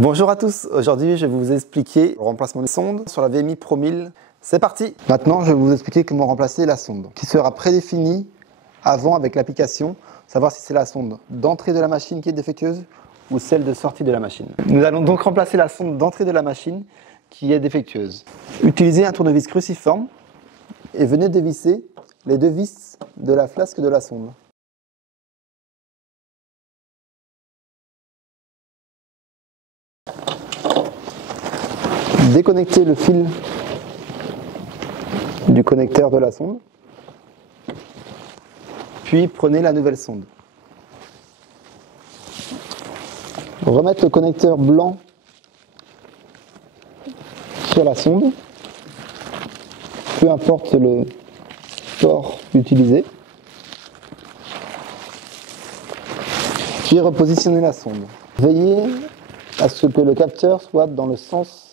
Bonjour à tous, aujourd'hui je vais vous expliquer le remplacement des sondes sur la VMI Pro 1000. C'est parti! Maintenant je vais vous expliquer comment remplacer la sonde qui sera prédéfinie avant avec l'application, savoir si c'est la sonde d'entrée de la machine qui est défectueuse ou celle de sortie de la machine. Nous allons donc remplacer la sonde d'entrée de la machine qui est défectueuse. Utilisez un tournevis cruciforme et venez dévisser les deux vis de la flasque de la sonde. Déconnectez le fil du connecteur de la sonde, puis prenez la nouvelle sonde. Remettre le connecteur blanc sur la sonde, peu importe le port utilisé, puis repositionner la sonde. Veillez à ce que le capteur soit dans le sens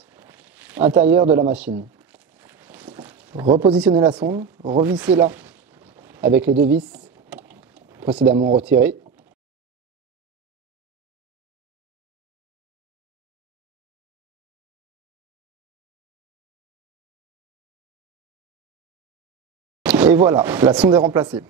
intérieur de la machine. Repositionnez la sonde, revissez-la avec les deux vis précédemment retirées. Et voilà, la sonde est remplacée.